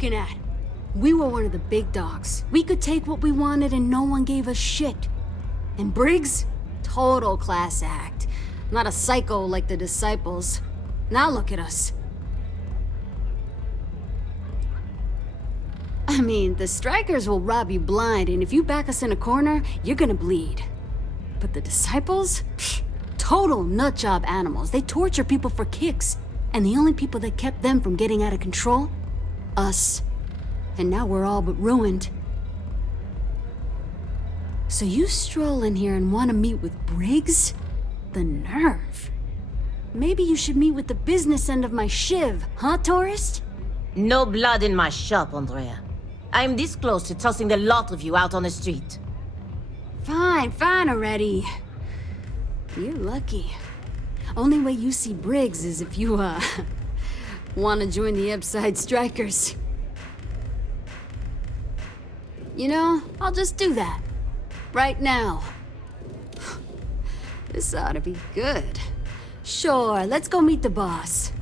looking at? We were one of the big dogs. We could take what we wanted and no one gave us shit. And Briggs? Total class act. Not a psycho like the disciples. Now look at us. I mean, the strikers will rob you blind, and if you back us in a corner, you're gonna bleed. But the disciples? Pfft, total nutjob animals. They torture people for kicks. And the only people that kept them from getting out of control? Us. And now we're all but ruined. So you stroll in here and want to meet with Briggs? The nerve. Maybe you should meet with the business end of my shiv, huh, tourist? No blood in my shop, Andrea. I'm this close to tossing the lot of you out on the street. Fine already. You're lucky. Only way you see Briggs is if you, want to join the Epside Strikers. You know, I'll just do that. Right now. This ought to be good. Sure, let's go meet the boss.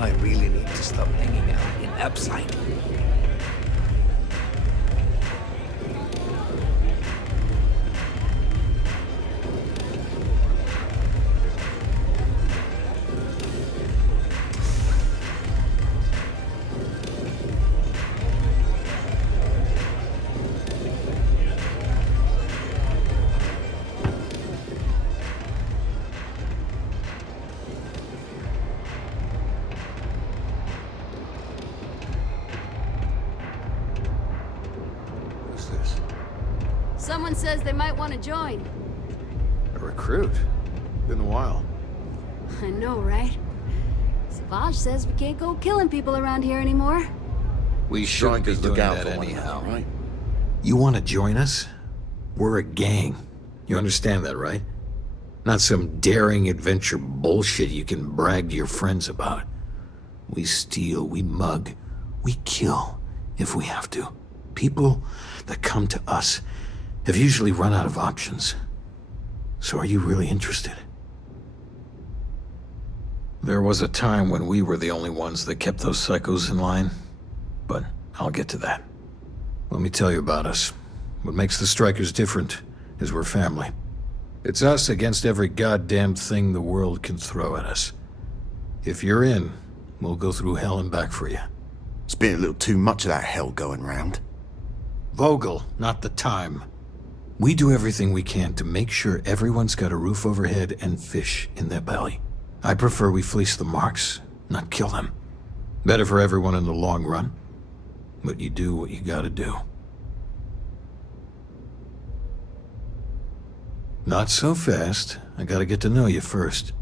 I really need to stop hanging out in Epside. Someone says they might want to join. A recruit? Been a while. I know, right? Savage says we can't go killing people around here anymore. We shouldn't be doing that anyhow, right? You want to join us? We're a gang. You understand that, right? Not some daring adventure bullshit you can brag to your friends about. We steal, we mug, we kill, if we have to. People that come to us have usually run out of options. So are you really interested? There was a time when we were the only ones that kept those psychos in line, but I'll get to that. Let me tell you about us. What makes the Strikers different is we're family. It's us against every goddamn thing the world can throw at us. If you're in, we'll go through hell and back for you. It's been a little too much of that hell going round. Vogel, not the time. We do everything we can to make sure everyone's got a roof overhead and fish in their belly. I prefer we fleece the marks, not kill them. Better for everyone in the long run. But you do what you gotta do. Not so fast. I gotta get to know you first.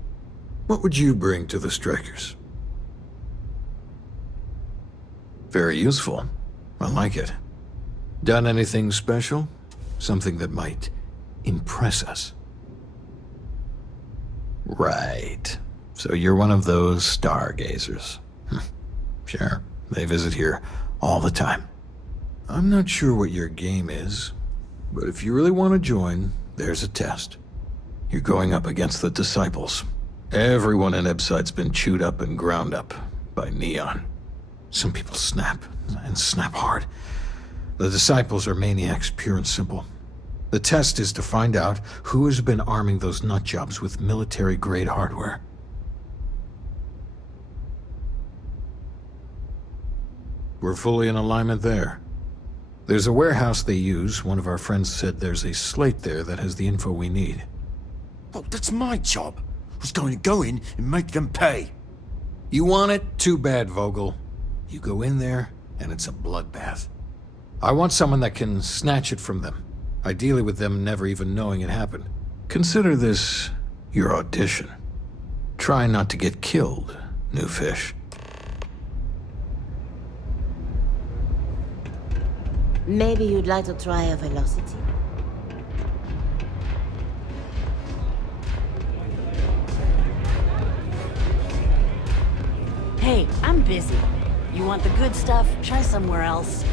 What would you bring to the Strikers? Very useful. I like it. Done anything special? Something that might impress us? Right. So you're one of those stargazers. Sure, they visit here all the time. I'm not sure what your game is, but if you really want to join, there's a test. You're going up against the Disciples. Everyone in Epside's been chewed up and ground up by Neon. Some people snap, and snap hard. The Disciples are maniacs, pure and simple. The test is to find out who has been arming those nutjobs with military-grade hardware. We're fully in alignment there. There's a warehouse they use. One of our friends said there's a slate there that has the info we need. Oh, that's my job. I was going to go in and make them pay. You want it? Too bad, Vogel. You go in there, and it's a bloodbath. I want someone that can snatch it from them, ideally with them never even knowing it happened. Consider this your audition. Try not to get killed, new fish. Maybe you'd like to try a velocity? Hey, I'm busy. You want the good stuff? Try somewhere else.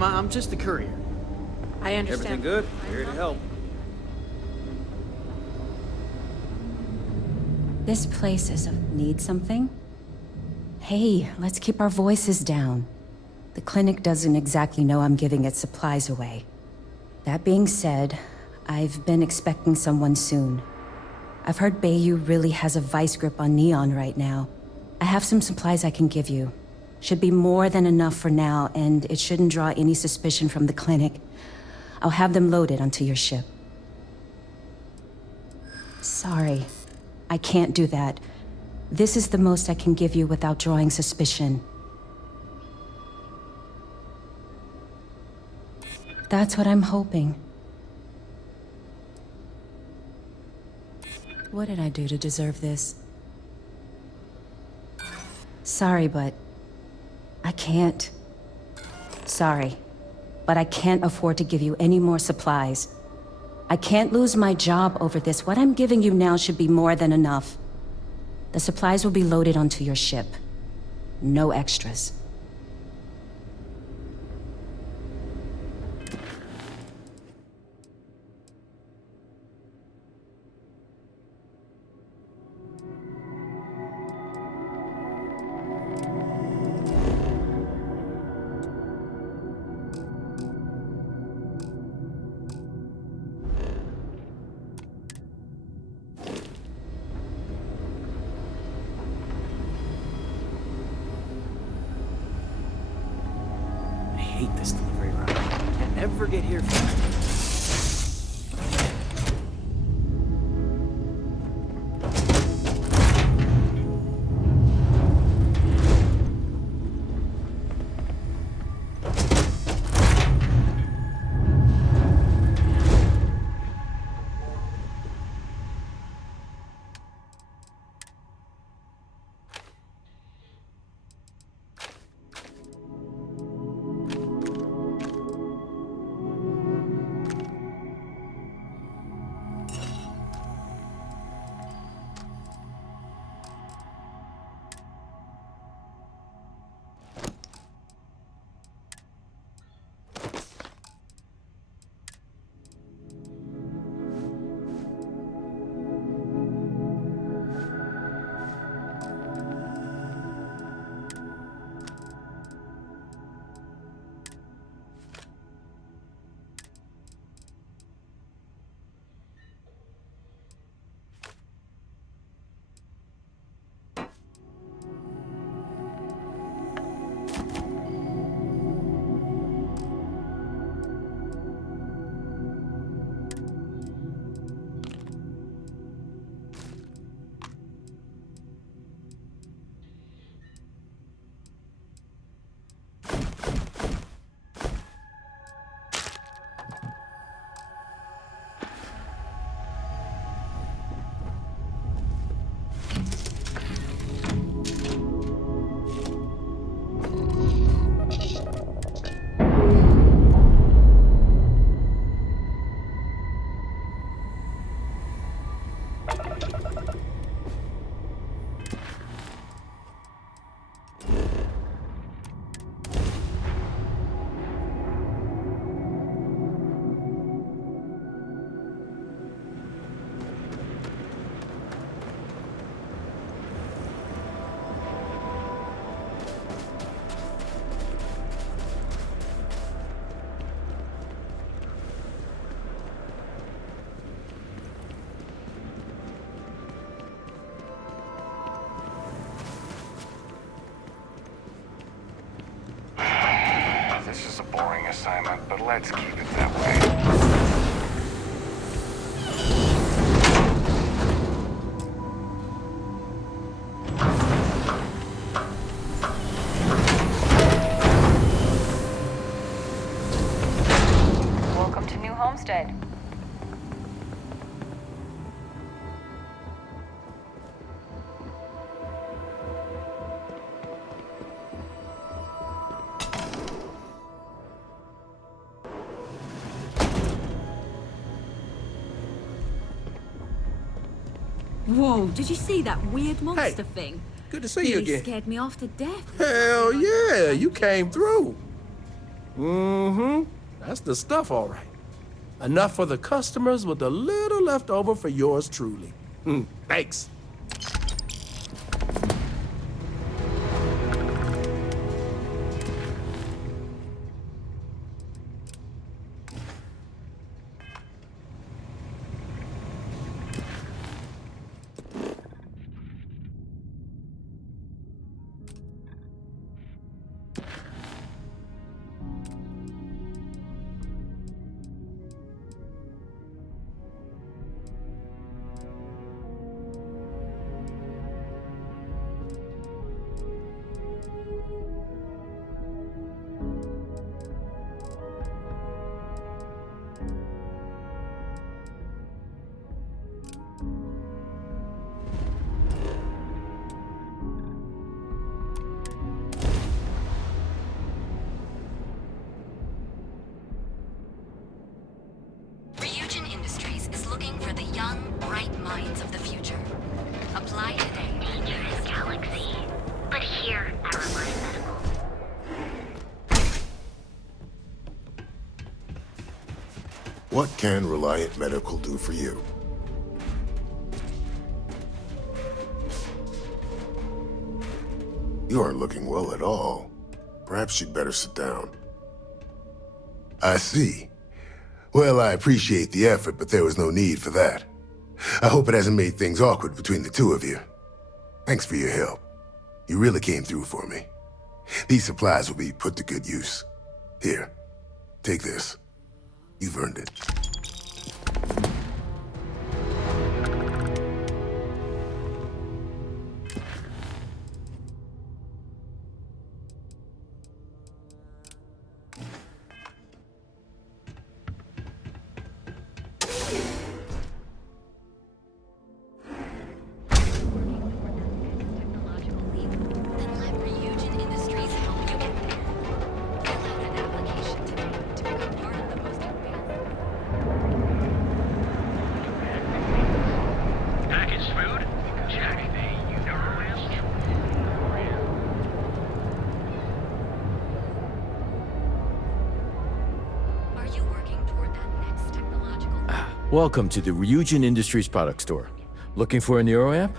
ma'am. I'm just the courier. I understand. Everything good? Here to help. This place need something? Hey, let's keep our voices down. The clinic doesn't exactly know I'm giving its supplies away. That being said, I've been expecting someone soon. I've heard Bayou really has a vice grip on Neon right now. I have some supplies I can give you. Should be more than enough for now, and it shouldn't draw any suspicion from the clinic. I'll have them loaded onto your ship. Sorry, I can't do that. This is the most I can give you without drawing suspicion. That's what I'm hoping. What did I do to deserve this? Sorry, but I can't. Sorry, but I can't afford to give you any more supplies. I can't lose my job over this. What I'm giving you now should be more than enough. The supplies will be loaded onto your ship. No extras. I hate this delivery route. Can't ever get here fast. This is a boring assignment, but let's keep it that way. Welcome to New Homestead. Whoa, did you see that weird monster thing? Good to see you Really again. scared me off to death. Hell yeah, you came through. Mm-hmm. That's the stuff, all right. Enough for the customers with a little left over for yours truly. Thanks. Ryujin Industries is looking for the young, bright minds of the future. Apply today. Dangerous galaxy. But here at Reliant Medical. What can Reliant Medical do for you? You aren't looking well at all. Perhaps you'd better sit down. I see. Well, I appreciate the effort, but there was no need for that. I hope it hasn't made things awkward between the two of you. Thanks for your help. You really came through for me. These supplies will be put to good use. Here, take this. You've earned it. Welcome to the Ryujin Industries product store. Looking for a Neuro amp?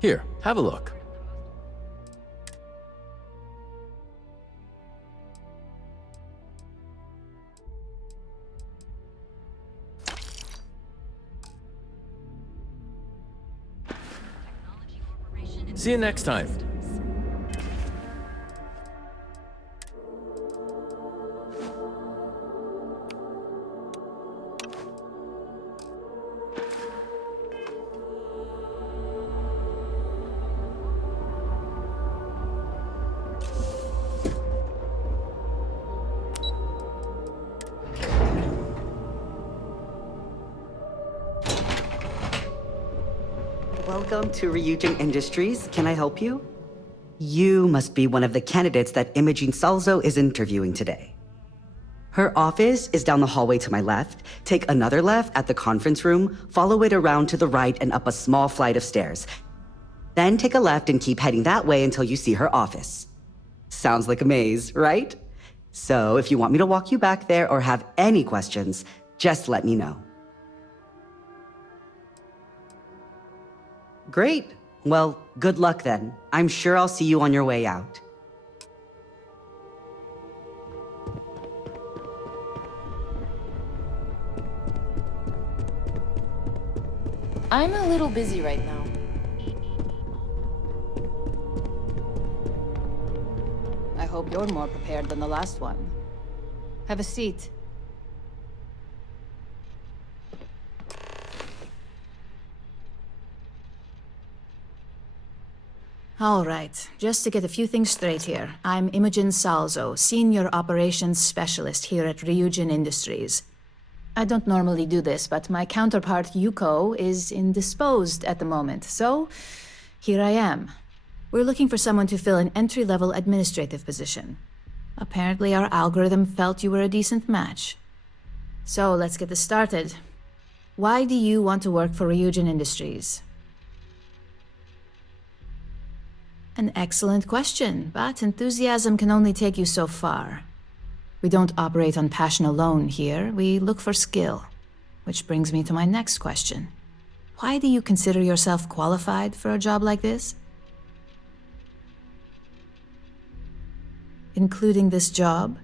Here, have a look. See you next time. Welcome to Ryujin Industries. Can I help you? You must be one of the candidates that Imogene Salzo is interviewing today. Her office is down the hallway to my left. Take another left at the conference room, follow it around to the right and up a small flight of stairs. Then take a left and keep heading that way until you see her office. Sounds like a maze, right? So if you want me to walk you back there or have any questions, just let me know. Great. Well, good luck then. I'm sure I'll see you on your way out. I'm a little busy right now. I hope you're more prepared than the last one. Have a seat. All right, just to get a few things straight here. I'm Imogen Salzo, Senior Operations Specialist here at Ryujin Industries. I don't normally do this, but my counterpart Yuko is indisposed at the moment, so here I am. We're looking for someone to fill an entry-level administrative position. Apparently our algorithm felt you were a decent match. So let's get this started. Why do you want to work for Ryujin Industries? An excellent question, but enthusiasm can only take you so far. We don't operate on passion alone here, we look for skill. Which brings me to my next question. Why do you consider yourself qualified for a job like this? Including this job?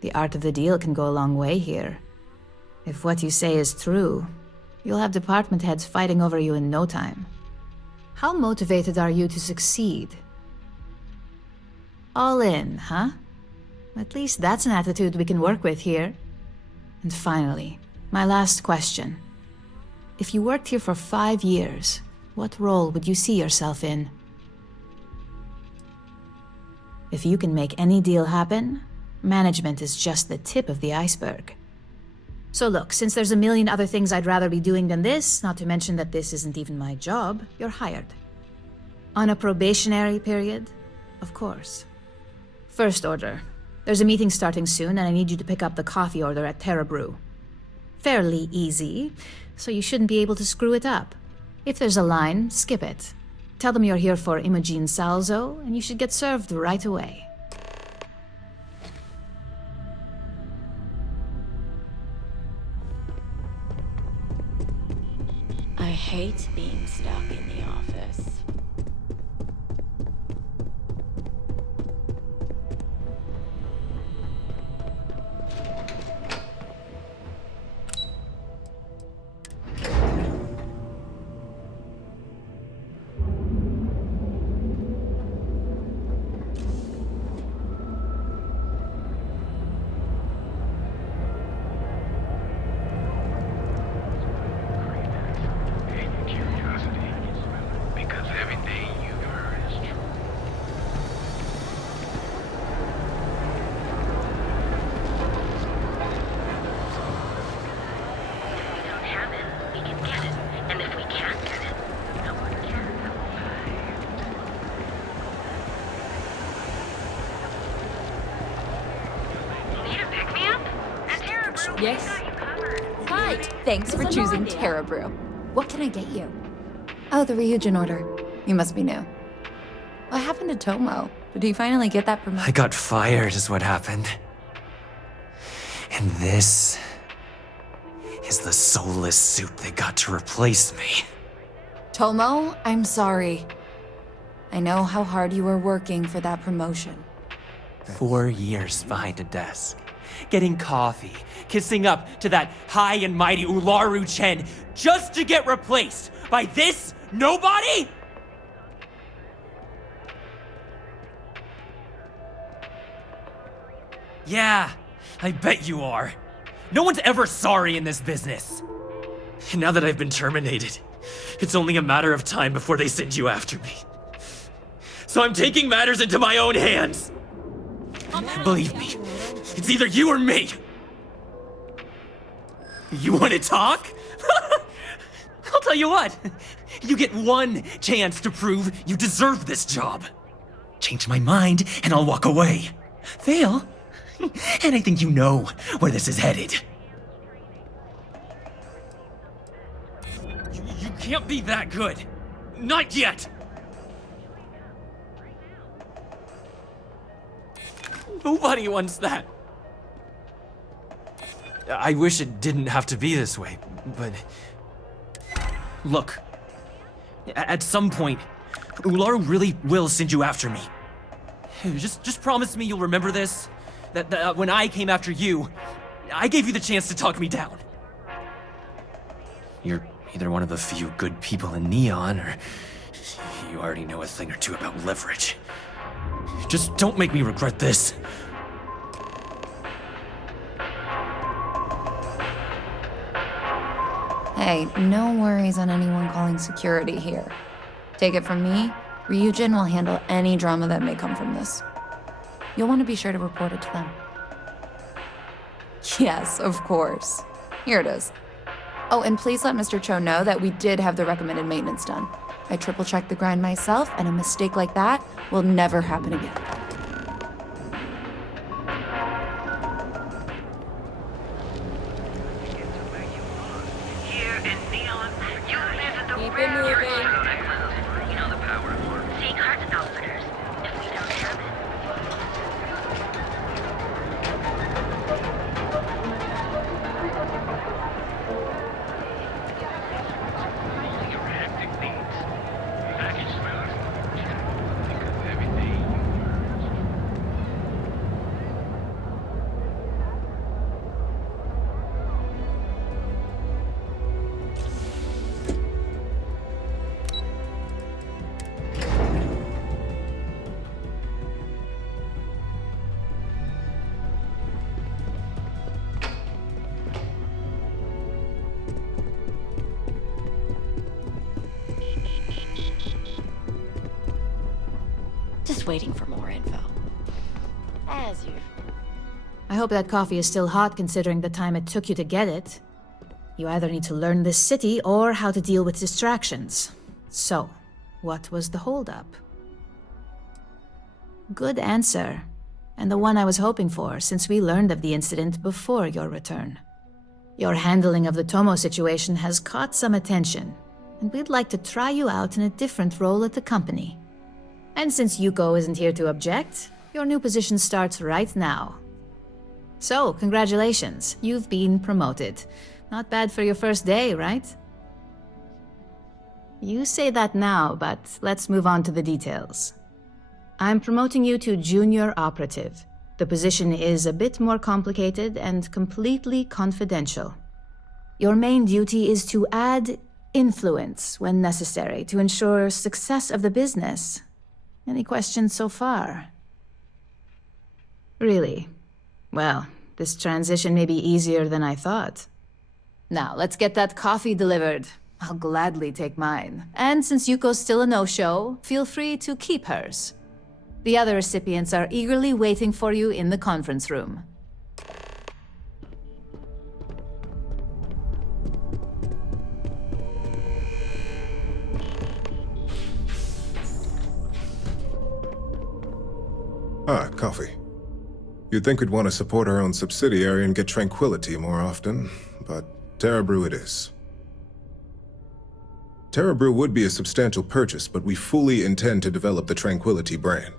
The art of the deal can go a long way here. If what you say is true, you'll have department heads fighting over you in no time. How motivated are you to succeed? All in, huh? At least that's an attitude we can work with here. And finally, my last question. If you worked here for 5 years, what role would you see yourself in? If you can make any deal happen, management is just the tip of the iceberg. So look, since there's a million other things I'd rather be doing than this, not to mention that this isn't even my job, you're hired. On a probationary period, of course. First order. There's a meeting starting soon, and I need you to pick up the coffee order at Terra Brew. Fairly easy, so you shouldn't be able to screw it up. If there's a line, skip it. Tell them you're here for Imogen Salzo, and you should get served right away. I hate being stuck in the office. Yes? Hi! Thanks for choosing Terra Brew. What can I get you? Oh, the Ryujin order. You must be new. What happened to Tomo? Did he finally get that promotion? I got fired is what happened. And this is the soulless suit they got to replace me. Tomo, I'm sorry. I know how hard you were working for that promotion. 4 years behind a desk, getting coffee, kissing up to that high and mighty Ularu Chen, just to get replaced by this nobody? Yeah, I bet you are. No one's ever sorry in this business. And now that I've been terminated, it's only a matter of time before they send you after me. So I'm taking matters into my own hands. Believe me, it's either you or me. You want to talk? I'll tell you what. You get one chance to prove you deserve this job. Change my mind and I'll walk away. Fail? And I think you know where this is headed. You can't be that good. Not yet. Nobody wants that. I wish it didn't have to be this way, but... Look. At some point, Ularu really will send you after me. Just promise me you'll remember this. That when I came after you, I gave you the chance to talk me down. You're either one of the few good people in Neon, or you already know a thing or two about leverage. Just don't make me regret this. Hey, no worries on anyone calling security here. Take it from me, Ryujin will handle any drama that may come from this. You'll want to be sure to report it to them. Yes, of course. Here it is. Oh, and please let Mr. Cho know that we did have the recommended maintenance done. I triple-checked the grind myself, and a mistake like that will never happen again. Keep it moving. You know the power. Seeing hearts and outfitters. If we don't have it. Just waiting for more info. As usual. I hope that coffee is still hot considering the time it took you to get it. You either need to learn this city or how to deal with distractions. So, what was the holdup? Good answer. And the one I was hoping for, since we learned of the incident before your return. Your handling of the Tomo situation has caught some attention, and we'd like to try you out in a different role at the company. And since Yuko isn't here to object, your new position starts right now. So, congratulations, you've been promoted. Not bad for your first day, right? You say that now, but let's move on to the details. I'm promoting you to junior operative. The position is a bit more complicated and completely confidential. Your main duty is to add influence when necessary to ensure success of the business. Any questions so far? Really? Well, this transition may be easier than I thought. Now, let's get that coffee delivered. I'll gladly take mine. And since Yuko's still a no-show, feel free to keep hers. The other recipients are eagerly waiting for you in the conference room. Ah, coffee. You'd think we'd want to support our own subsidiary and get tranquility more often, but Terra Brew it is. Terra Brew would be a substantial purchase, but we fully intend to develop the Tranquility brand.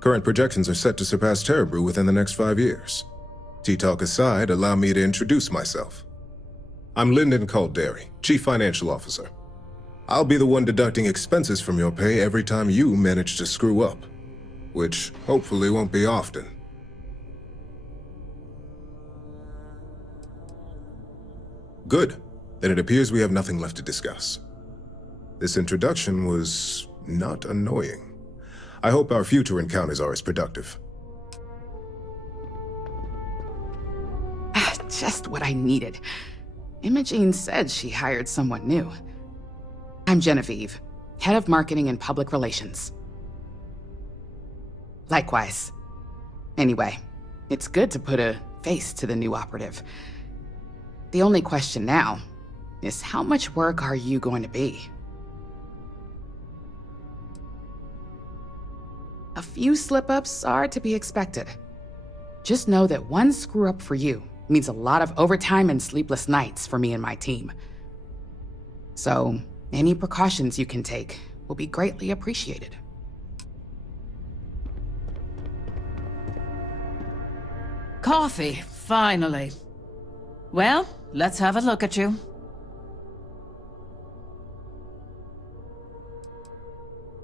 Current projections are set to surpass Terra Brew within the next 5 years. Tea-talk aside, allow me to introduce myself. I'm Lyndon Calderi, Chief Financial Officer. I'll be the one deducting expenses from your pay every time you manage to screw up, which hopefully won't be often. Good. Then it appears we have nothing left to discuss. This introduction was not annoying. I hope our future encounters are as productive. Just what I needed. Imogene said she hired someone new. I'm Genevieve, Head of Marketing and Public Relations. Likewise. Anyway, it's good to put a face to the new operative. The only question now is how much work are you going to be? A few slip-ups are to be expected. Just know that one screw-up for you means a lot of overtime and sleepless nights for me and my team. So, any precautions you can take will be greatly appreciated. Coffee, finally. Well, let's have a look at you.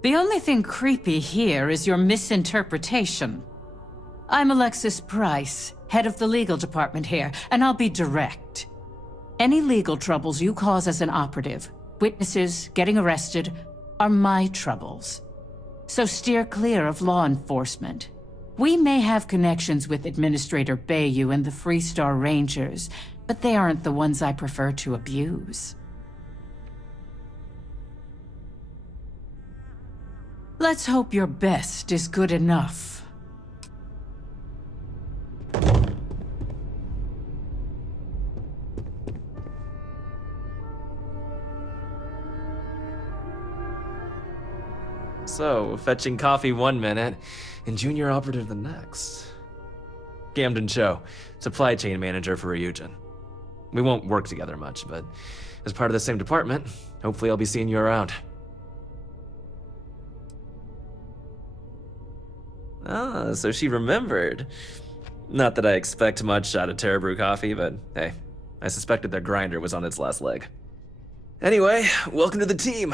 The only thing creepy here is your misinterpretation. I'm Alexis Price, head of the legal department here, and I'll be direct. Any legal troubles you cause as an operative, witnesses, getting arrested, are my troubles. So steer clear of law enforcement. We may have connections with Administrator Bayou and the Freestar Rangers, but they aren't the ones I prefer to abuse. Let's hope your best is good enough. So, fetching coffee 1 minute, and junior operative the next. Camden Cho, supply chain manager for Ryujin. We won't work together much, but as part of the same department, hopefully I'll be seeing you around. Ah, so she remembered. Not that I expect much out of Terra Brew Coffee, but hey, I suspected their grinder was on its last leg. Anyway, welcome to the team.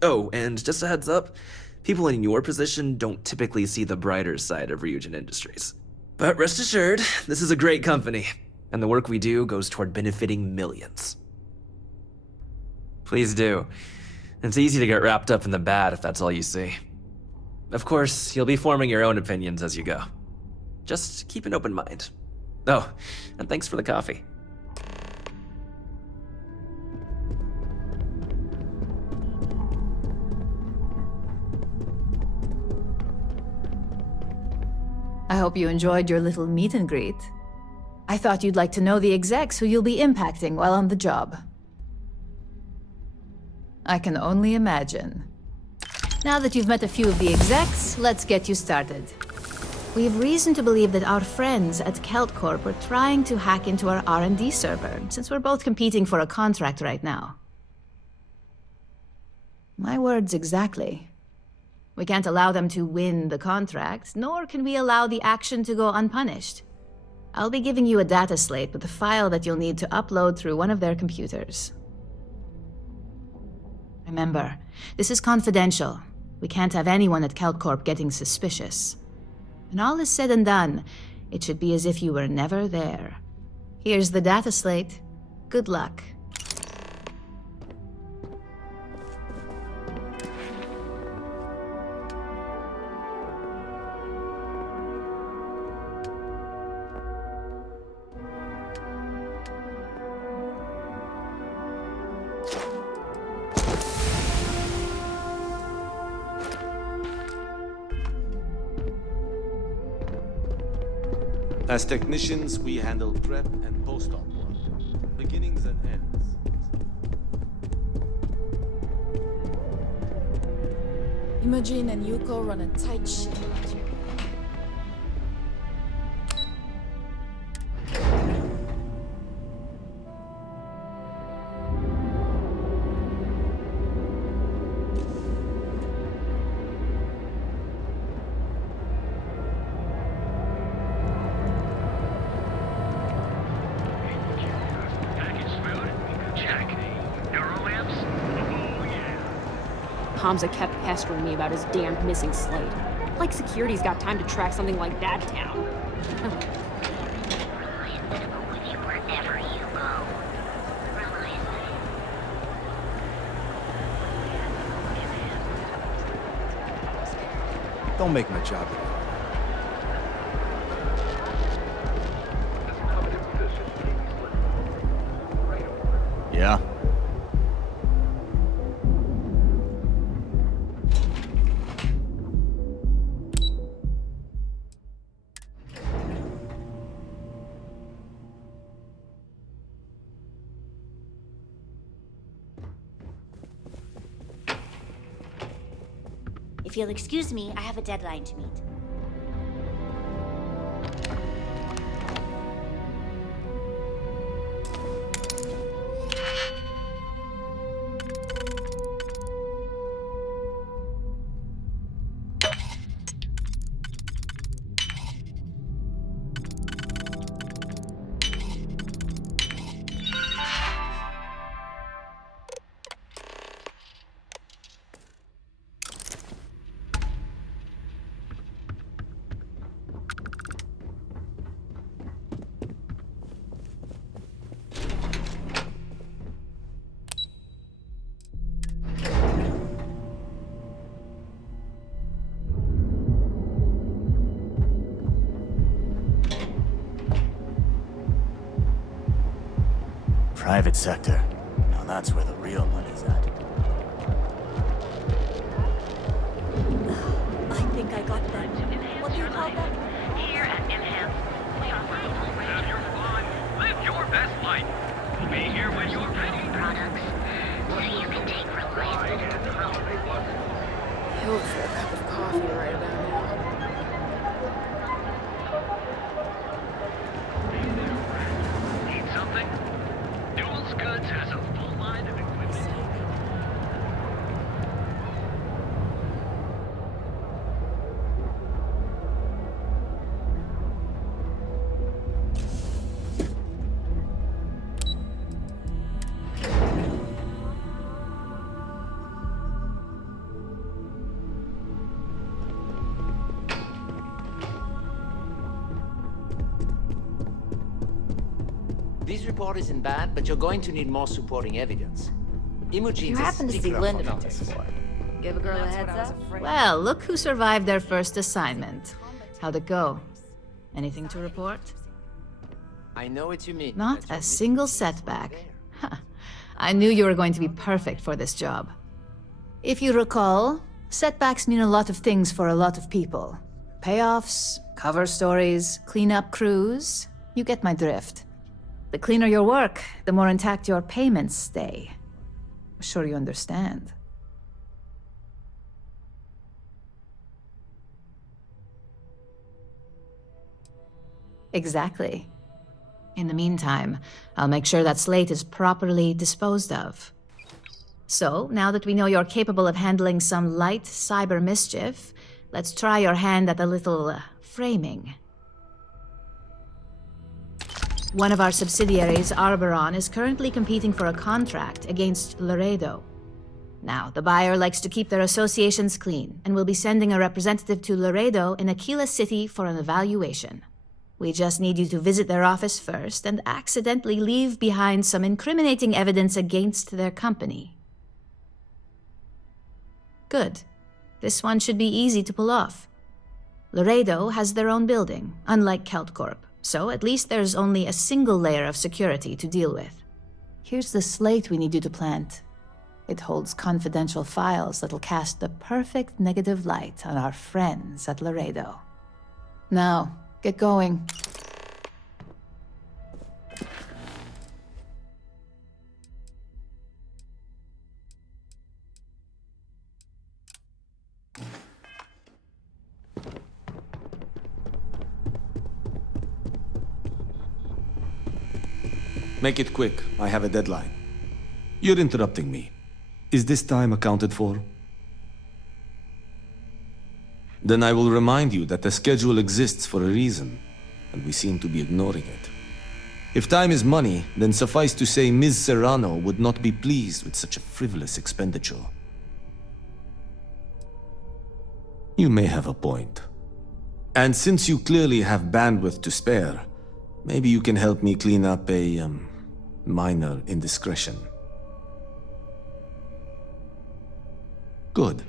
Oh, and just a heads up, people in your position don't typically see the brighter side of Ryujin Industries. But rest assured, this is a great company, and the work we do goes toward benefiting millions. Please do. It's easy to get wrapped up in the bad if that's all you see. Of course, you'll be forming your own opinions as you go. Just keep an open mind. Oh, and thanks for the coffee. I hope you enjoyed your little meet and greet. I thought you'd like to know the execs who you'll be impacting while on the job. I can only imagine. Now that you've met a few of the execs, let's get you started. We have reason to believe that our friends at Kelt Corp are trying to hack into our R&D server, since we're both competing for a contract right now. My words exactly. We can't allow them to win the contract, nor can we allow the action to go unpunished. I'll be giving you a data slate with a file that you'll need to upload through one of their computers. Remember, this is confidential. We can't have anyone at Kelt Corp getting suspicious. When all is said and done, it should be as if you were never there. Here's the data slate. Good luck. As technicians, we handle prep and post-op work, beginnings and ends. Imogen and Yuko run a tight ship. Hamza kept pestering me about his damned missing slate. Like security's got time to track something like that down. Don't make my job any harder. Yeah? If you'll excuse me, I have a deadline to meet. Private sector. Now that's where the real money's at. I think I got that. What do you call that? Here at Enhance, we are mindful of your fun. Live your best life. We'll be here when you're ready. Products, so you can take reliable. Hell for a cup of coffee right about now. Need something? Duels Goods has a full line of equipment. This report isn't bad, but you're going to need more supporting evidence. Imogen's You happen to see stickler Glinda for on this notice. floor. Give a girl a heads up. Well, look who survived their first assignment. How'd it go? Anything to report? I know what you mean. Not a single setback. Huh. I knew you were going to be perfect for this job. If you recall, setbacks mean a lot of things for a lot of people. Payoffs, Cover stories, cleanup crews. You get my drift. The cleaner your work, the more intact your payments stay. I'm sure you understand. Exactly. In the meantime, I'll make sure that Slate is properly disposed of. So, now that we know you're capable of handling some light cyber mischief, let's try your hand at a little framing. One of our subsidiaries, Arboron, is currently competing for a contract against Laredo. Now, the buyer likes to keep their associations clean, and will be sending a representative to Laredo in Aquila City for an evaluation. We just need you to visit their office first and accidentally leave behind some incriminating evidence against their company. Good. This one should be easy to pull off. Laredo has their own building, unlike KeltCorp, so at least there's only a single layer of security to deal with. Here's the slate we need you to plant. It holds confidential files that'll cast the perfect negative light on our friends at Laredo. Now, get going. Make it quick. I have a deadline. You're interrupting me. Is this time accounted for? Then I will remind you that the schedule exists for a reason, and we seem to be ignoring it. If time is money, then suffice to say Ms. Serrano would not be pleased with such a frivolous expenditure. You may have a point. And since you clearly have bandwidth to spare, maybe you can help me clean up a, minor indiscretion. Good.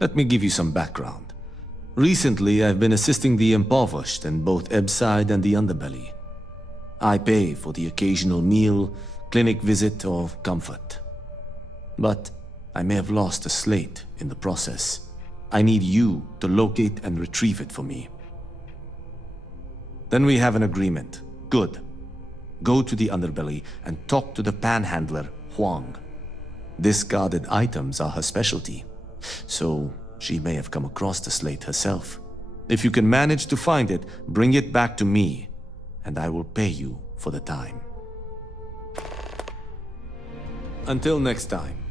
Let me give you some background. Recently, I've been assisting the impoverished in both Ebbside and the Underbelly. I pay for the occasional meal, clinic visit, or comfort. But I may have lost a slate in the process. I need you to locate and retrieve it for me. Then we have an agreement. Good. Go to the Underbelly and talk to the panhandler, Huang. Discarded items are her specialty, so she may have come across the slate herself. If you can manage to find it, bring it back to me, and I will pay you for the time. Until next time.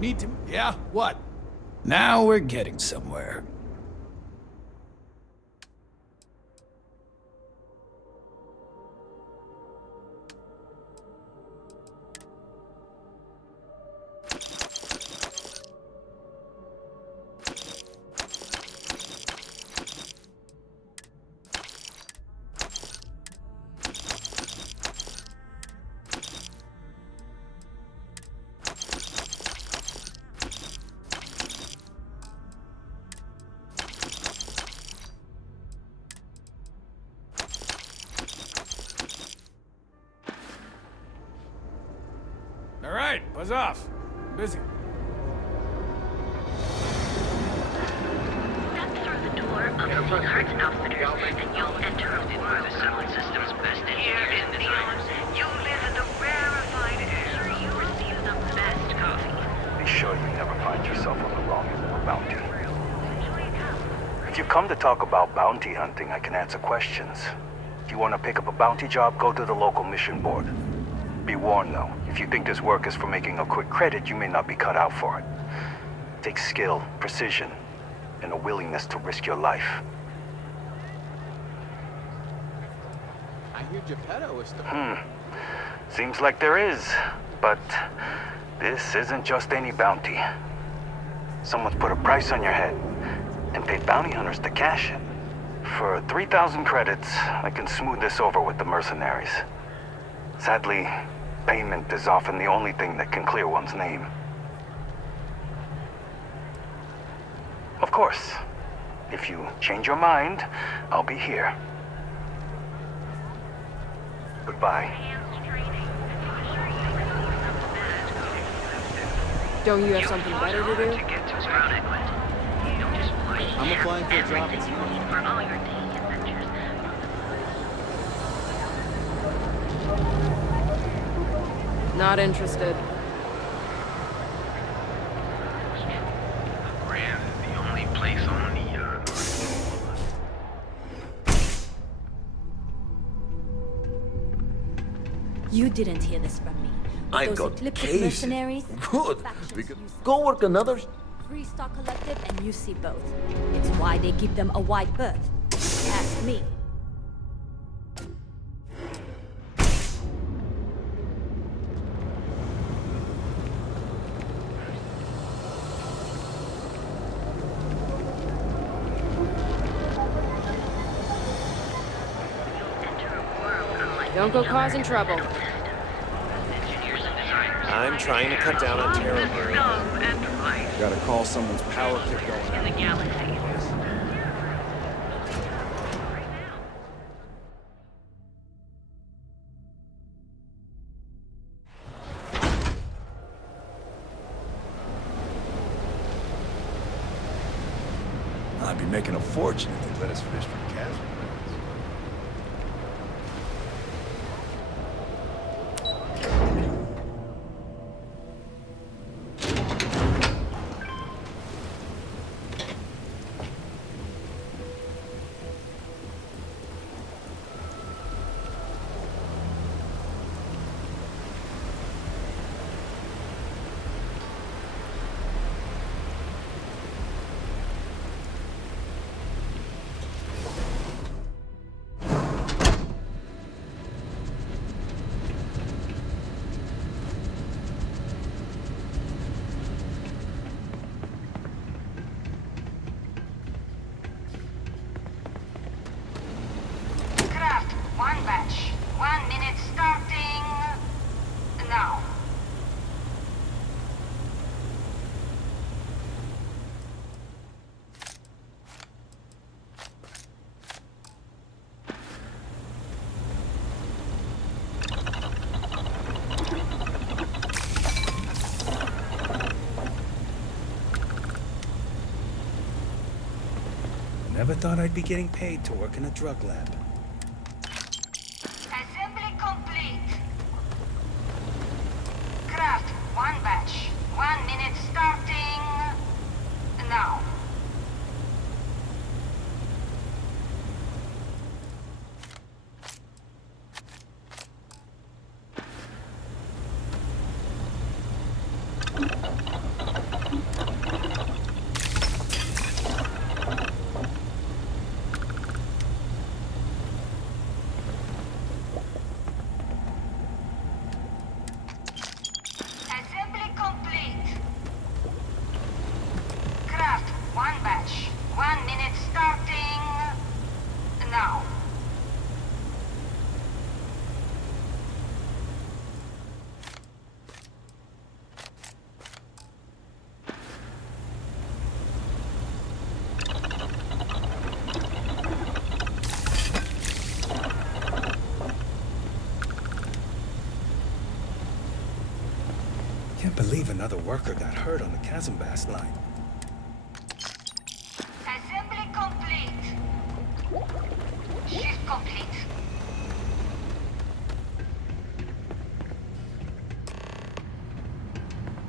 Need to... Yeah? What? Now we're getting somewhere. All right, buzz off. I'm busy. Step through the door of the Lemiarty Outfitters, and you'll enter a world of sound systems best engineers in the time. You live in the rarefied air. You receive the best coffee. Be sure you never find yourself on the wrong end of a bounty. If you come to talk about bounty hunting, I can answer questions. If you want to pick up a bounty job, go to the local mission board. Be warned, though. If you think this work is for making a quick credit, you may not be cut out for it. takes skill, precision, and a willingness to risk your life. I hear Geppetto is the... Seems like there is, but this isn't just any bounty. Someone's put a price on your head and paid bounty hunters to cash it. For 3,000 credits, I can smooth this over with the mercenaries. Sadly, payment is often the only thing that can clear one's name. Of course, if you change your mind, I'll be here. Goodbye. Don't you have something better to do? I'm applying for a job at Not interested. Grand is the only place on the You didn't hear this from me. I've Those got ecliptic cases. mercenaries, Good. factions Because use go work another. Free Stock Collective, and you see both. It's why they give them a wide berth. Ask me. Don't go causing trouble. I'm trying to cut down on terror. Gotta call someone's power kit going out. I'd be making a fortune if they let us fish for the chasm. Never thought I'd be getting paid to work in a drug lab. Assembly complete. Craft one batch. 1 minute starting now. Assembly complete. Craft one batch. 1 minute starting now. Can't believe another worker got hurt on the Chasm-Bass line. Assembly complete. Shift complete.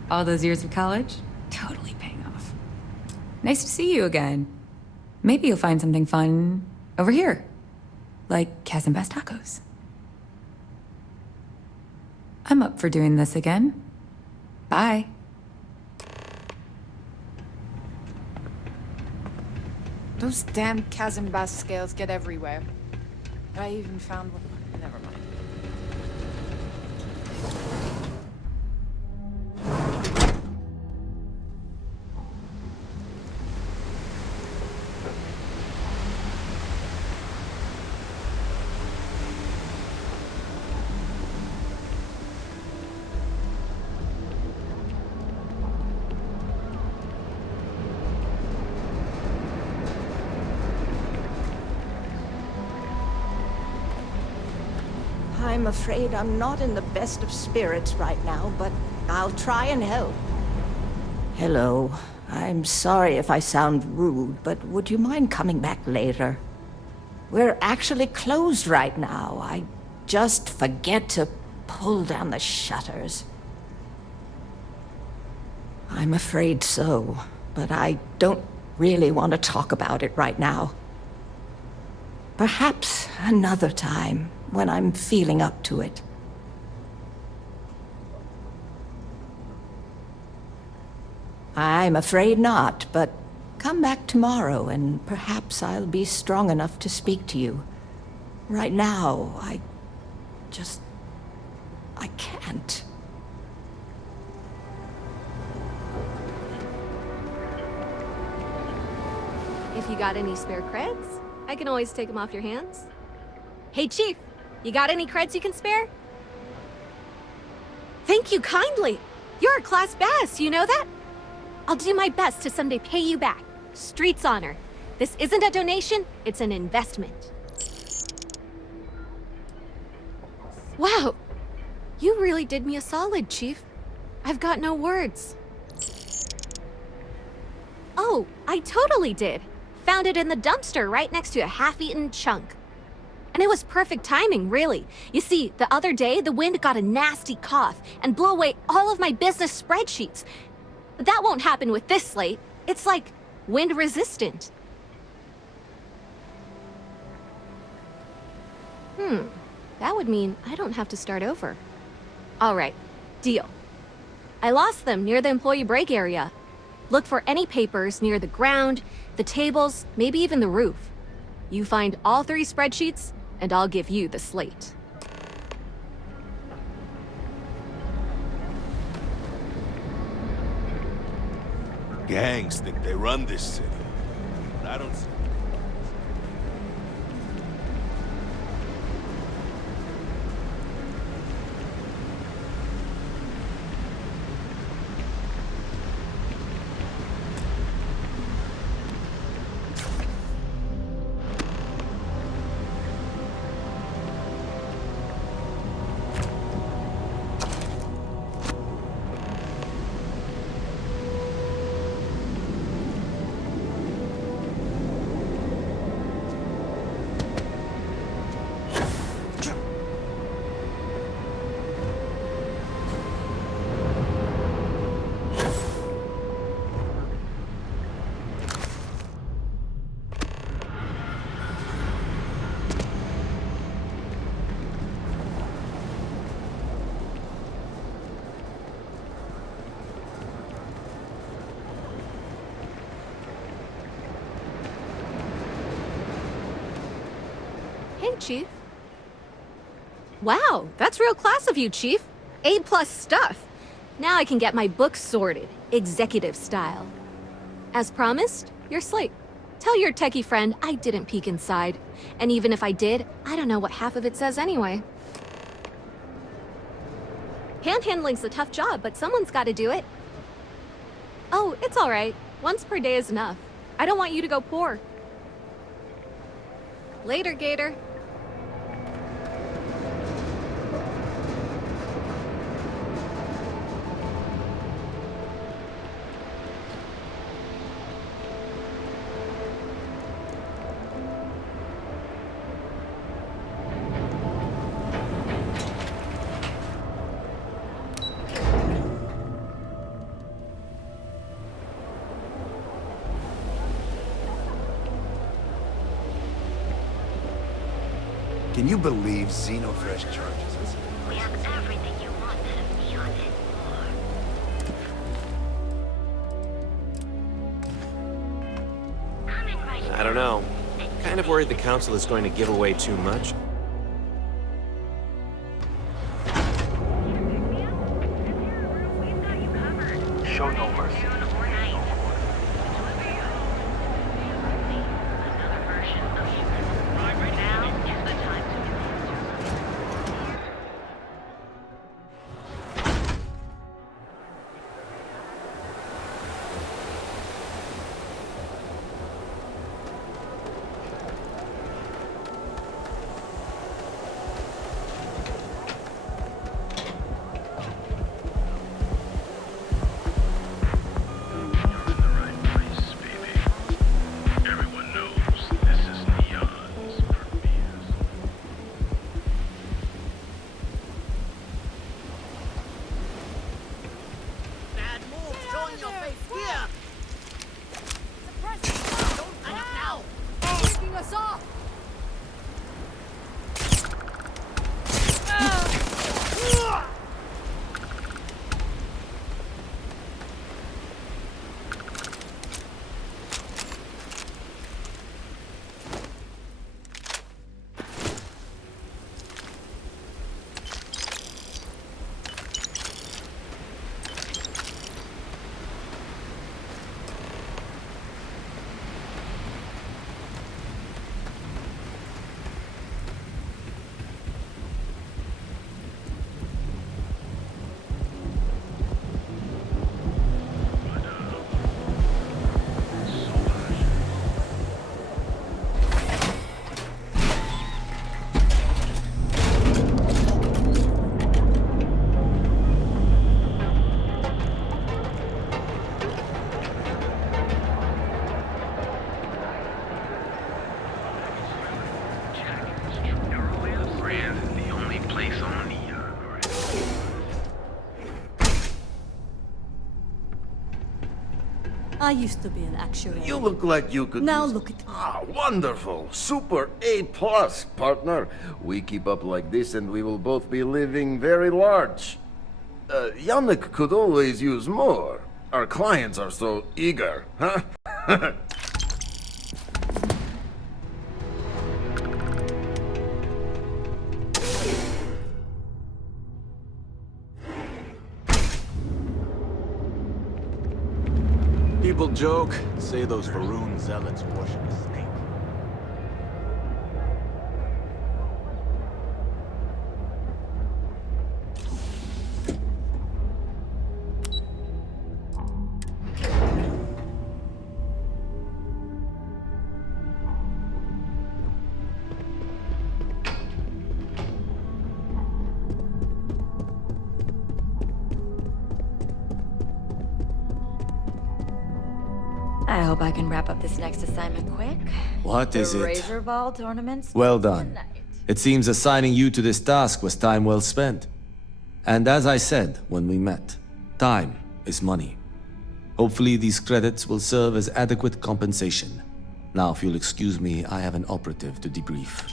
All those years of college? Totally paying off. Nice to see you again. Maybe you'll find something fun over here. Like Chasm Bass tacos. I'm up for doing this again. Bye. Those damn chasm bass scales get everywhere. I even found one. Never mind. I'm afraid I'm not in the best of spirits right now, but I'll try and help. Hello. I'm sorry if I sound rude, but would you mind coming back later? We're actually closed right now. I just forget to pull down the shutters. I'm afraid so, but I don't really want to talk about it right now. Perhaps another time, when I'm feeling up to it. I'm afraid not, but come back tomorrow and perhaps I'll be strong enough to speak to you. Right now, I can't. If you got any spare creds, I can always take them off your hands. Hey, Chief, you got any creds you can spare? Thank you kindly. You're a class bass, you know that? I'll do my best to someday pay you back. Street's honor. This isn't a donation, it's an investment. Wow, you really did me a solid, Chief. I've got no words. Oh, I totally did. Found it in the dumpster right next to a half-eaten chunk. And it was perfect timing, really. You see, the other day, the wind got a nasty cough and blew away all of my business spreadsheets. But that won't happen with this slate. It's like wind-resistant. That would mean I don't have to start over. All right, deal. I lost them near the employee break area. Look for any papers near the ground, the tables, maybe even the roof. You find all 3 spreadsheets, and I'll give you the slate. Gangs think they run this city, but I don't see. Hey, Chief. Wow, that's real class of you, Chief. A+ stuff. Now I can get my books sorted, executive style. As promised, your slate. Tell your techie friend I didn't peek inside. And even if I did, I don't know what half of it says anyway. Panhandling's a tough job, but someone's got to do it. Oh, it's all right. Once per day is enough. I don't want you to go poor. Later, Gator. Can you believe Xenofresh charges us? We have everything you want and beyond it more. I don't of worried the Council is going to give away too much. Show no mercy. I used to be an actuary. You look like you could Now use... look at me. Ah, wonderful. Super A+, partner. We keep up like this and we will both be living very large. Yannick could always use more. Our clients are so eager, huh? People joke, say those Varun zealots worship a snake. I hope I can wrap up this next assignment quick. What is the it? Razor Ball tournaments. Well done. It seems assigning you to this task was time well spent. And as I said when we met, time is money. Hopefully these credits will serve as adequate compensation. Now, if you'll excuse me, I have an operative to debrief.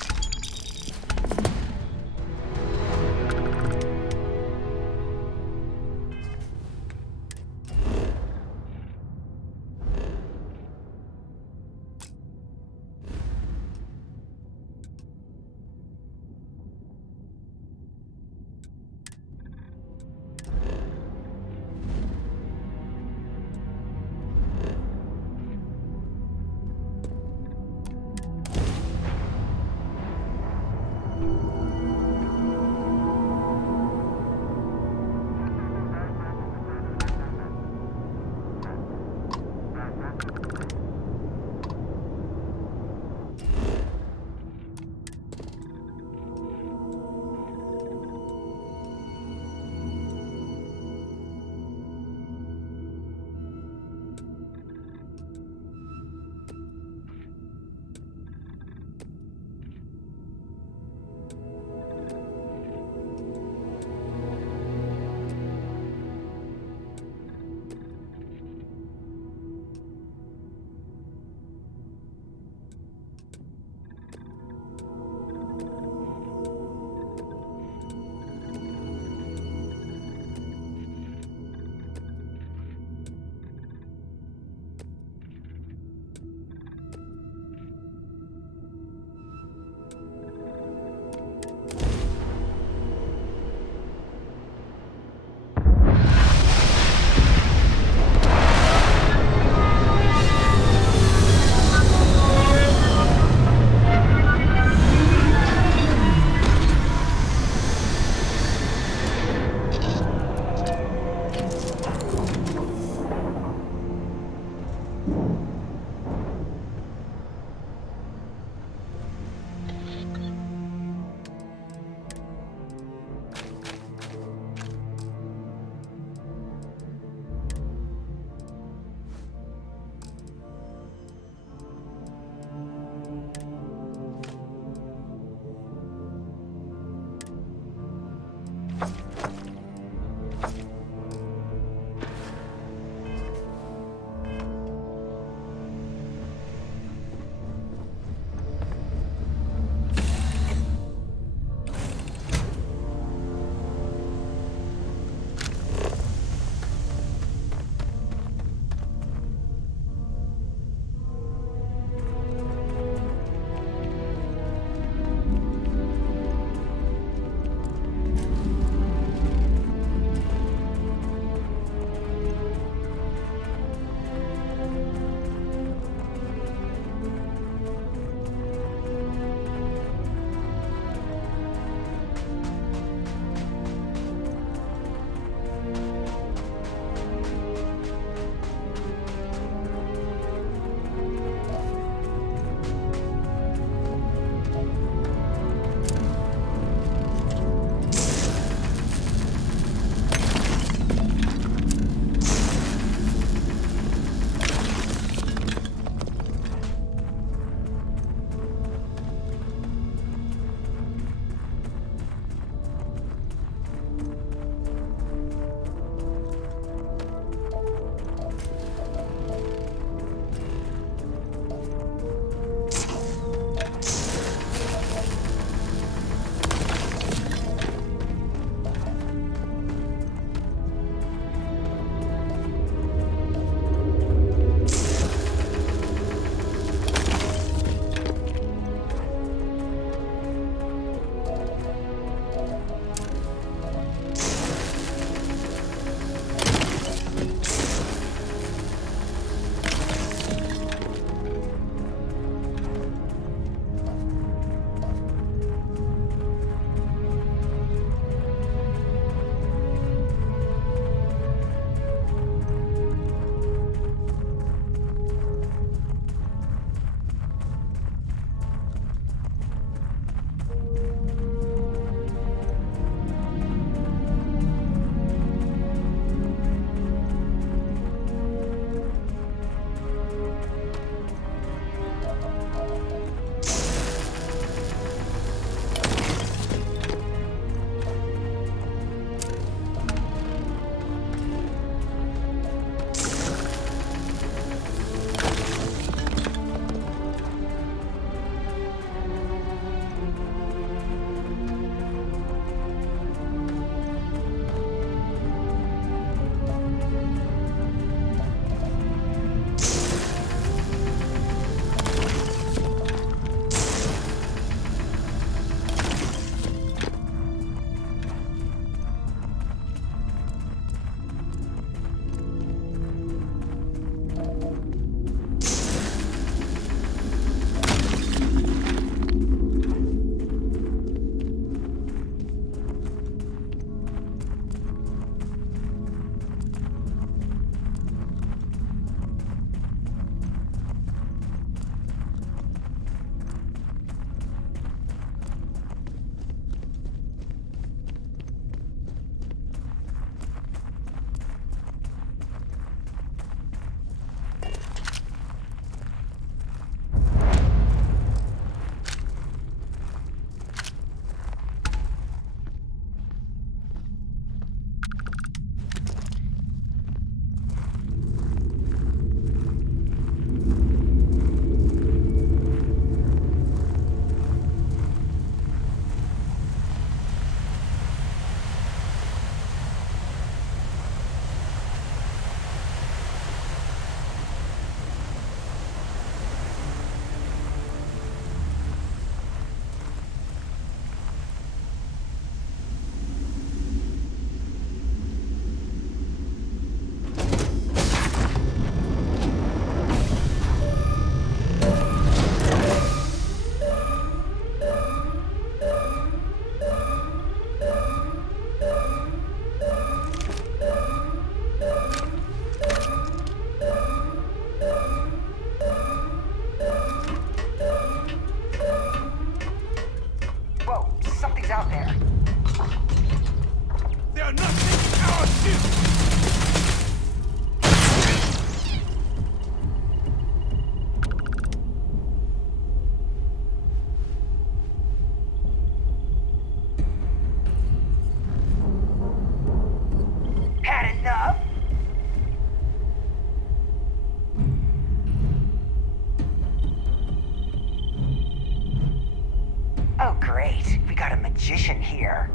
Great, we got a magician here.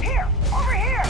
Here, over here!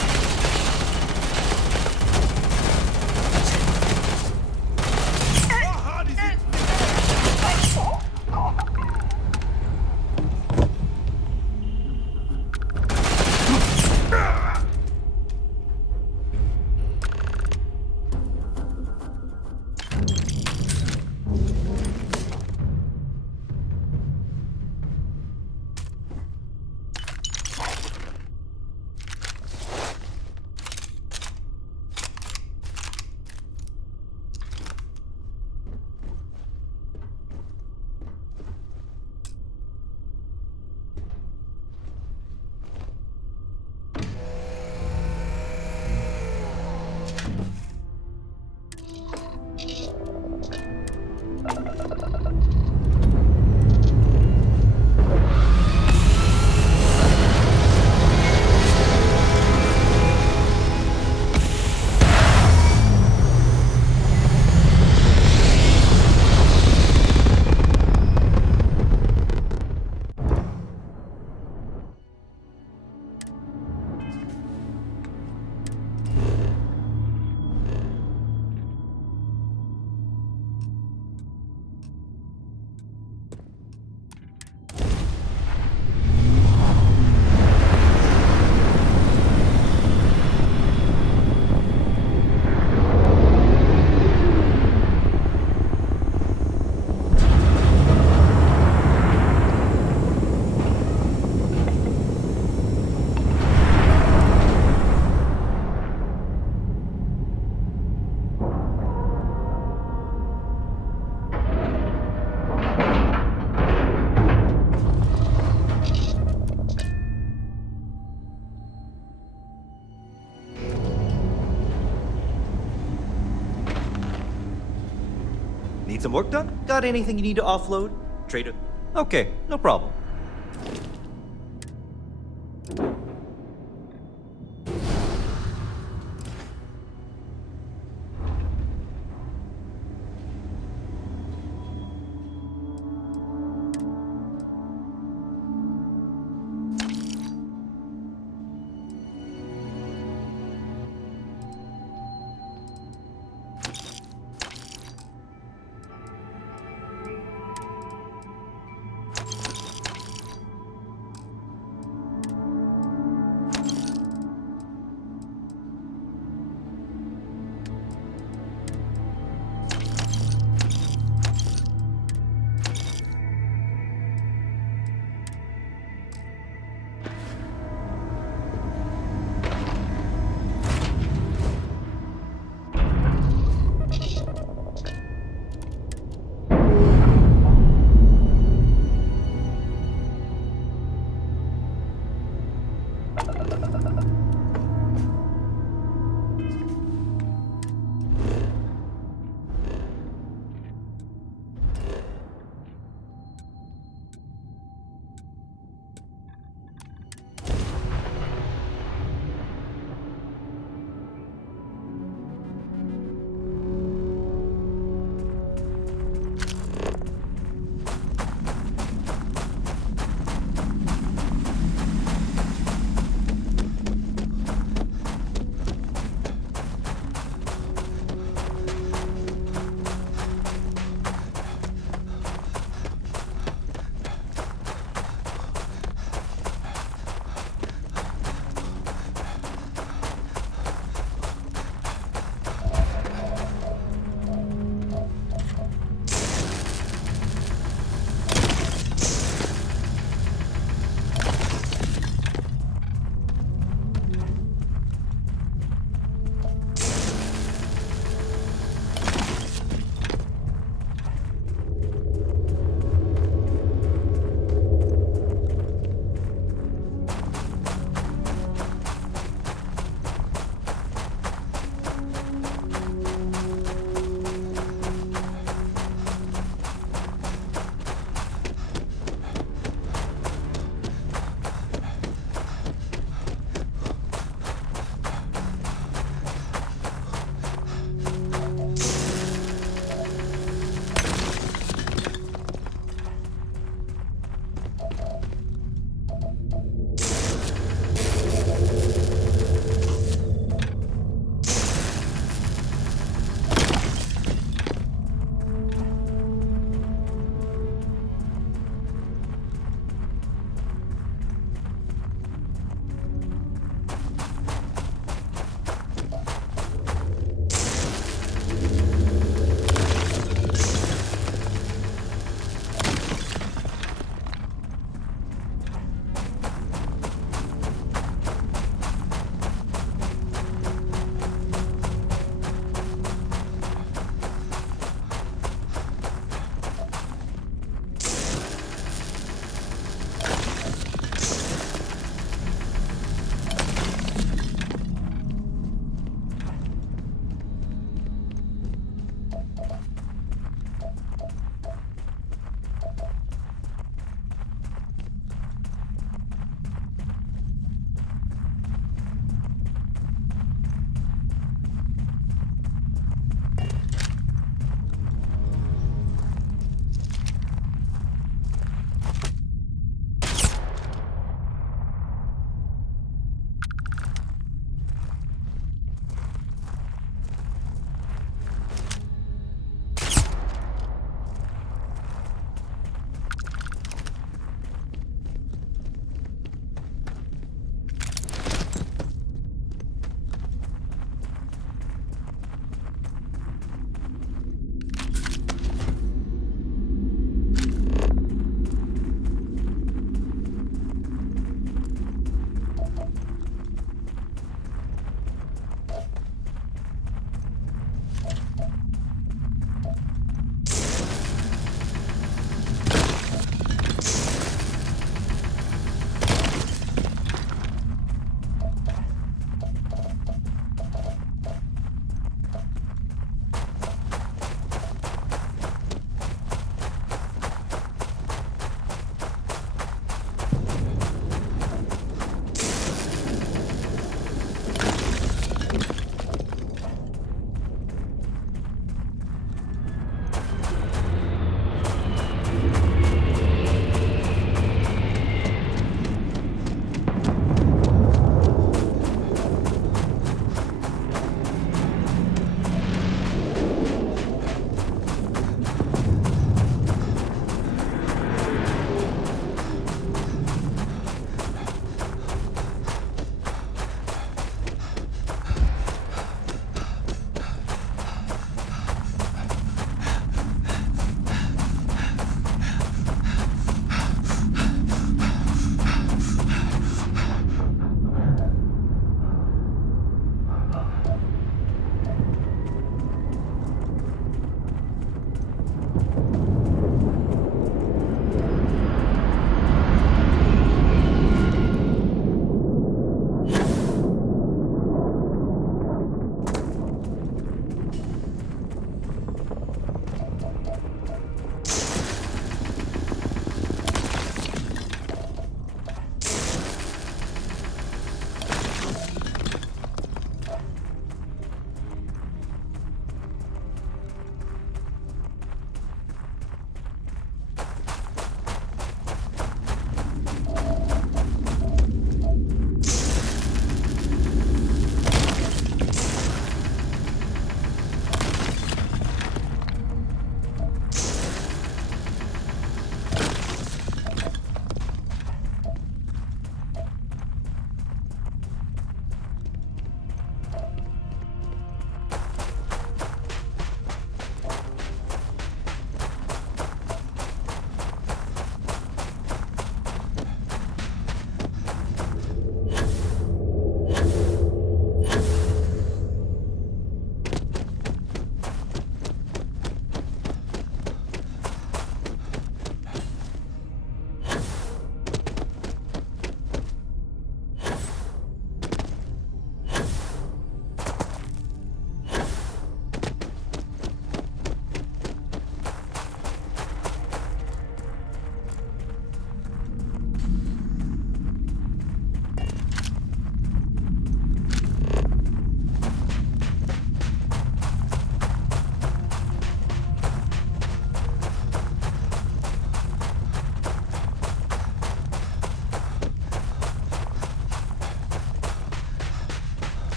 Need some work done? Got anything you need to offload? Trader? Okay, no problem.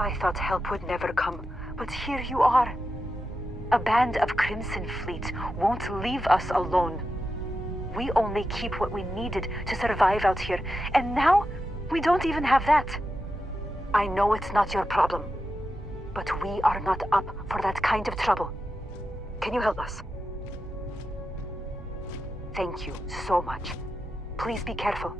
I thought help would never come, but here you are. A band of Crimson Fleet won't leave us alone. We only keep what we needed to survive out here, and now we don't even have that. I know it's not your problem, but we are not up for that kind of trouble. Can you help us? Thank you so much. Please be careful.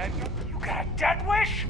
man. You got a death wish?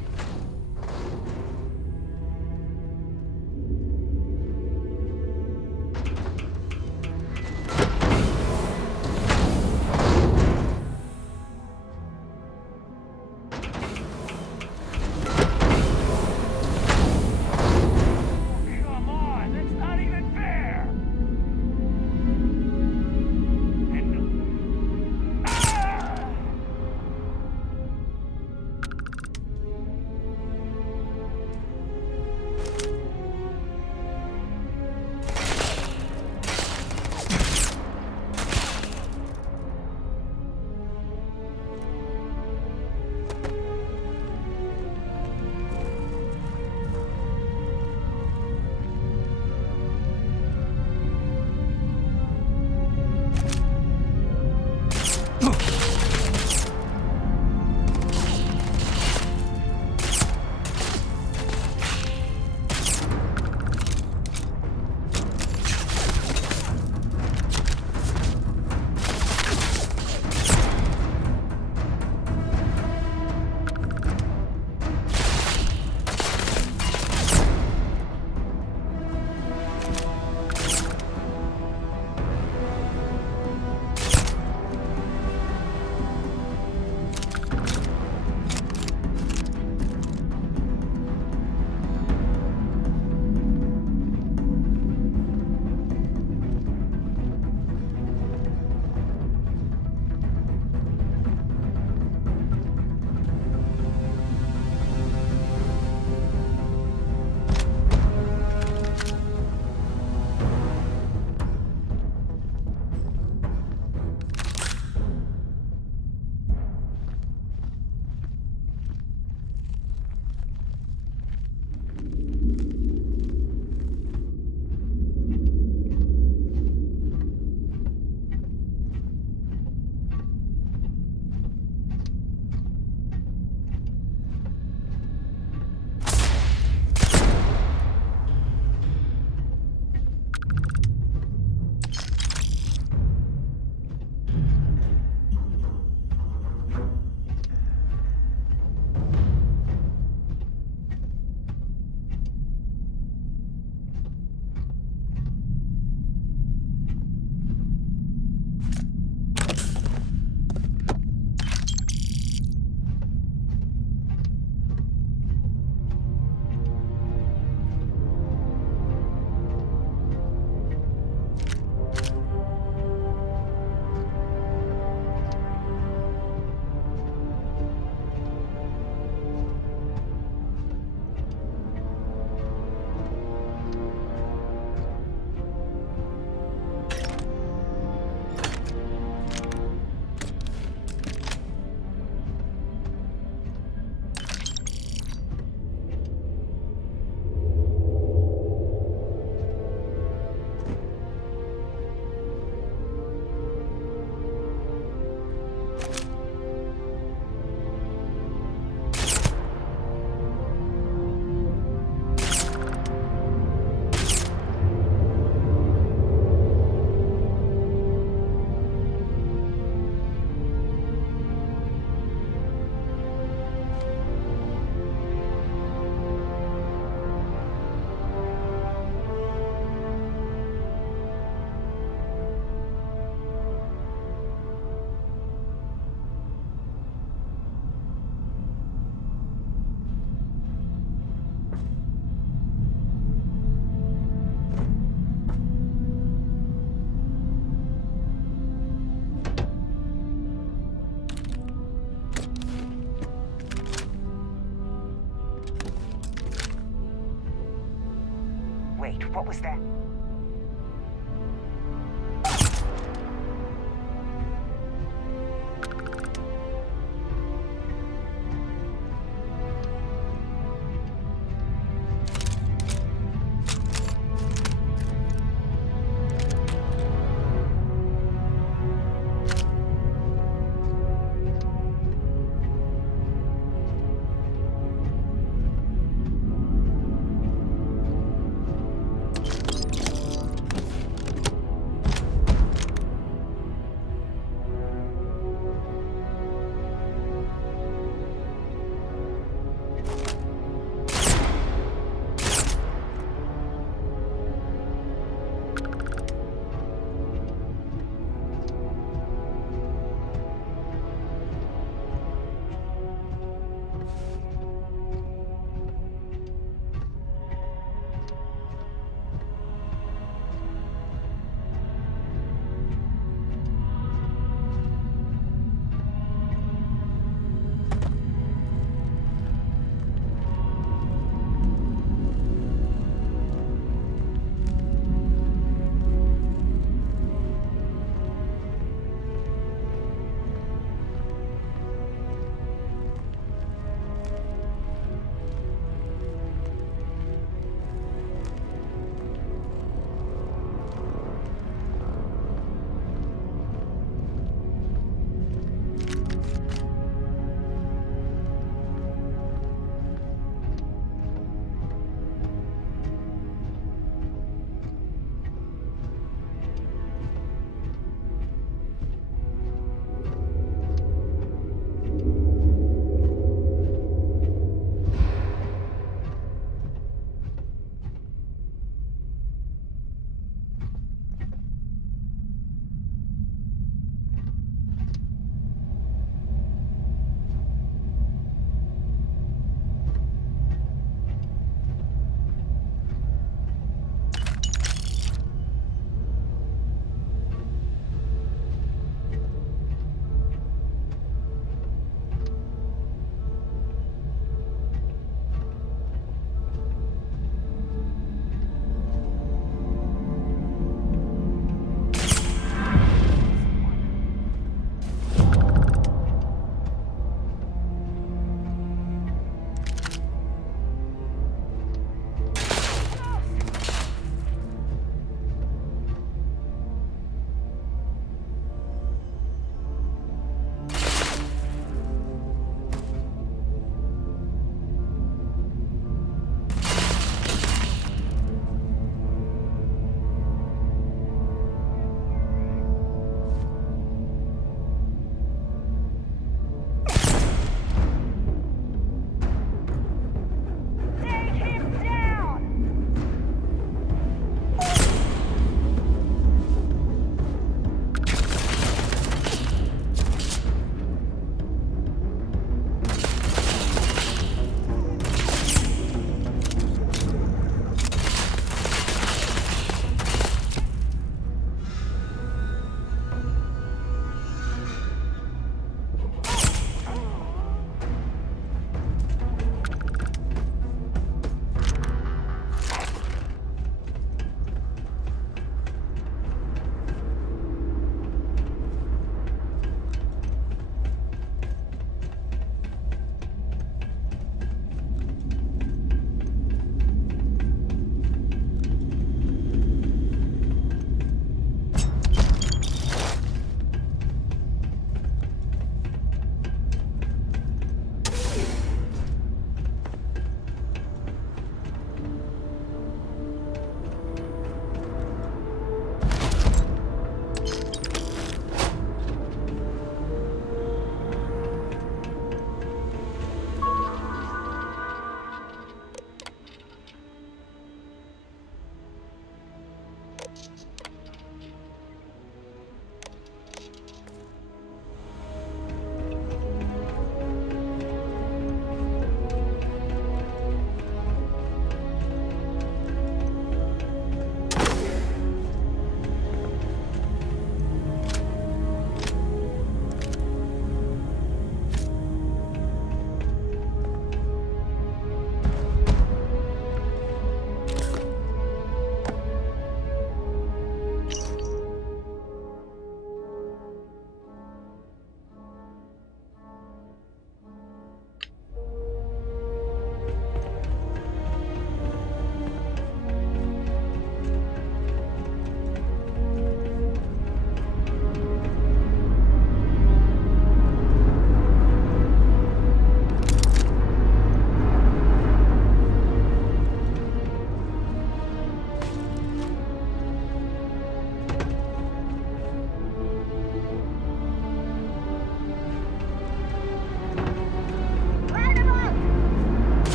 Wait, what was that?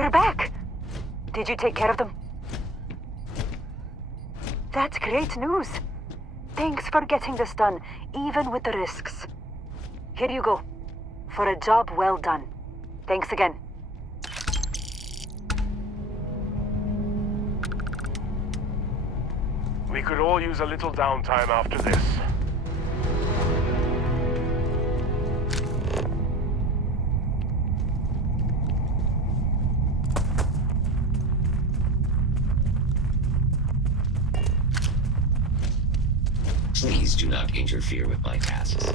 You're back! Did you take care of them? That's great news. Thanks for getting this done, even with the risks. Here you go. For a job well done. Thanks again. We could all use a little downtime after this. Please do not interfere with my tasks.